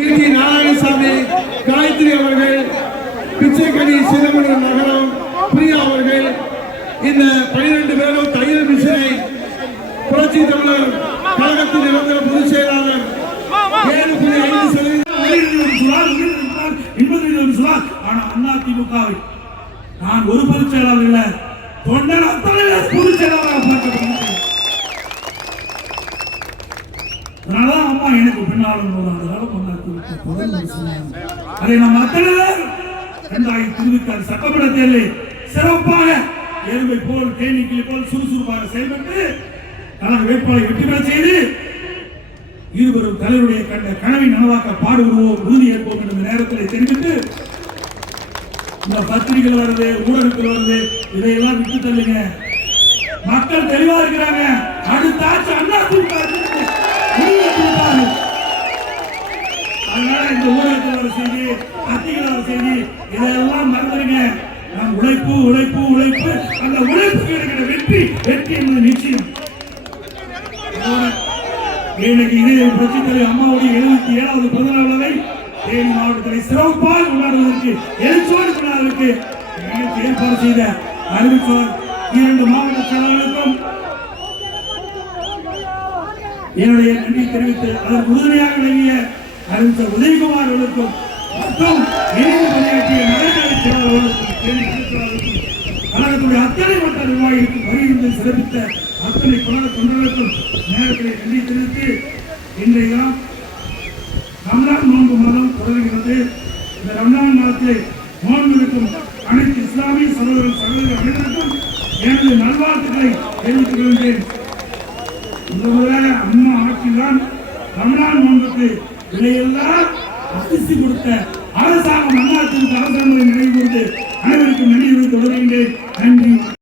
கீர்த்தி நாராயணசாமி காயத்ரி அவர்கள் பிச்சைக்கணி சிதம்பரம் நகரம் பிரியா அவர்கள் இந்த பனிரெண்டு பேரும் தையல் மிஷனை புரட்சி தமிழர் கழகத்தின் நிரந்தர பொதுச் செயலாளர் ஏழு புள்ளி ஐந்து சதவீதம் உயிரிழந்தவர் சொல்லார், அண்ணா நான் ஒரு பொதுச் செயலாளர் இல்லை. தொண்டர் அத்தனை பொதுச் செயலாளர் அம்மா எனக்கு பின்னாலும் ஒரு ஆண்டு காலம் அண்ணா அதை நாம் அத்தனை இரண்டாயிரத்தி இருபத்தி ஆறு சட்டமன்ற தேர்தலில் சிறப்பாக எருமை போல் தேனீக்களை போல் சுறுசுறுப்பாக செயல்பட்டு கழக வேட்பாளரை வெற்றி பெற செய்து இருவரும் தலைவருடைய கண்ட கனவை நனவாக்க பாடுபடுவோம் உறுதி ஏற்போம் என்ற நேரத்தில் தெரிவித்து இந்த பத்திரிகைகள் வருது ஊடகத்தில் வருது இதையெல்லாம் விட்டு தள்ளுங்க. மக்கள் தெளிவா இருக்கிறாங்க. அடுத்த அதனால இந்த ஊடகத்தில் ஒரு செய்தி பத்திரிகையில் ஒரு செய்தி இதெல்லாம் மறந்துடுங்க. நாம் உழைப்பு உழைப்பு உழைப்பு. அந்த உழைப்பு கிடைக்கிற வெற்றி வெற்றி என்பது நிச்சயம். எனக்கு இன்னைக்கு இதே புரட்சித் அம்மாவுடைய எழுபத்தி ஏழாவது பிறந்த நாள் தேனி மாவட்டத்தில் சிறப்பாக கொண்டாடுவதற்கு எழுச்சோடு கொண்டாடுவதற்கு நிகழ்ச்சி ஏற்பாடு செய்த அறிவிப்பார் இரண்டு மாவட்ட செயலாளர்களுக்கும். என்னுடைய நன்றி தெரிவித்து அதற்கு உறுதுணையாக விளங்கிய அறிவித்தர் உதயகுமார் அவர்களுக்கும் மற்றும் இணைந்து பணியாற்றிய நகர்நிலை செயலாளர்களுக்கும் கழகத்துடைய அத்தனை மட்ட நிர்வாகிகளுக்கும் வருகின்ற சிறப்பித்த அத்தனை கழக தொண்டர்களுக்கும் நேரத்தை நன்றி தெரிவித்து இன்றைய தினம் ரம்லான் நோன்பு மாதம் தொடர்கிறது இந்த ரம்லான் மாதத்தில் நோன்பு இருக்கும் அனைத்து இஸ்லாமிய சகோதரர் சகோதரர் அனைவருக்கும் எனது நல்வாழ்த்துக்களை தெரிவித்துக் கொள்கிறேன் இந்த முறை அம்மா ஆட்சிதான் ரம்லான் நோன்புக்கு இதையெல்லாம் அரிசி கொடுத்த அரசாங்கம் அதிமுக